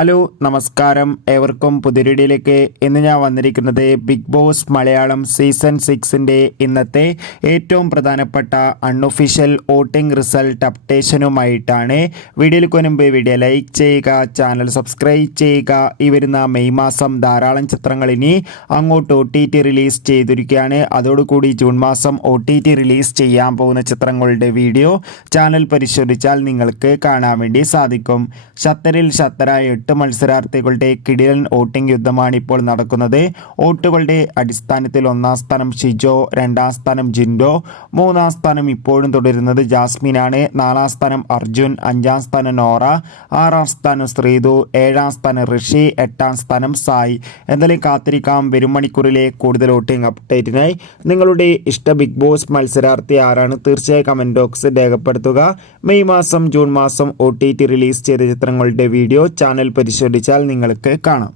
Hello നമസ്കാരം, ഏവർക്കും പുതിയൊരിടിയിലേക്ക് ഇന്ന് ഞാൻ വന്നിരിക്കുന്നത് ബിഗ് ബോസ് മലയാളം സീസൺ 6ൻ്റെ ഇന്നത്തെ ഏറ്റവും പ്രധാനപ്പെട്ട അൺഒഫീഷ്യൽ വോട്ടിംഗ് റിസൾട്ട് അപ്ഡേഷനുമായിട്ടാണ്. വീഡിയോയിൽ മുൻപ് വീഡിയോ ലൈക്ക് ചെയ്യുക, ചാനൽ സബ്സ്ക്രൈബ് ചെയ്യുക. ഈ വരുന്ന മെയ് മാസം ധാരാളം ചിത്രങ്ങൾ ഇനി അങ്ങോട്ട് OTT റിലീസ് ചെയ്തിരിക്കുകയാണ്. അതോടുകൂടി ജൂൺ മാസം OTT റിലീസ് ചെയ്യാൻ പോകുന്ന ചിത്രങ്ങളുടെ വീഡിയോ ചാനൽ പരിശോധിച്ചാൽ നിങ്ങൾക്ക് കാണാൻ വേണ്ടി സാധിക്കും. ഷത്തറിൽ ഷത്തറായ 8 മത്സരാർത്ഥികളുടെ കിടിലൻ വോട്ടിംഗ് യുദ്ധമാണ് ഇപ്പോൾ നടക്കുന്നത്. വോട്ടുകളുടെ അടിസ്ഥാനത്തിൽ 1ാം സ്ഥാനം ഷിജോ, 2ാം സ്ഥാനം ജിൻഡോ, 3ാം സ്ഥാനം ഇപ്പോഴും തുടരുന്നത് ജാസ്മിനാണ്, 4ാം സ്ഥാനം അർജുൻ, 5ാം സ്ഥാനം നോറ, 6ാം സ്ഥാനം ശ്രീതു, 7ാം സ്ഥാനം ഋഷി, 8ാം സ്ഥാനം സായി. എന്തായാലും കാത്തിരിക്കാം വരും മണിക്കൂറിലെ കൂടുതൽ വോട്ടിംഗ് അപ്ഡേറ്റിനായി. നിങ്ങളുടെ ഇഷ്ട ബിഗ് ബോസ് മത്സരാർത്ഥി ആരാണ്? തീർച്ചയായും കമൻറ്റ് ബോക്സിൽ രേഖപ്പെടുത്തുക. മെയ് മാസം ജൂൺ മാസം OTT റിലീസ് ചെയ്ത ചിത്രങ്ങളുടെ വീഡിയോ ചാനൽ പരിശോധിച്ചാൽ നിങ്ങൾക്ക് കാണാം.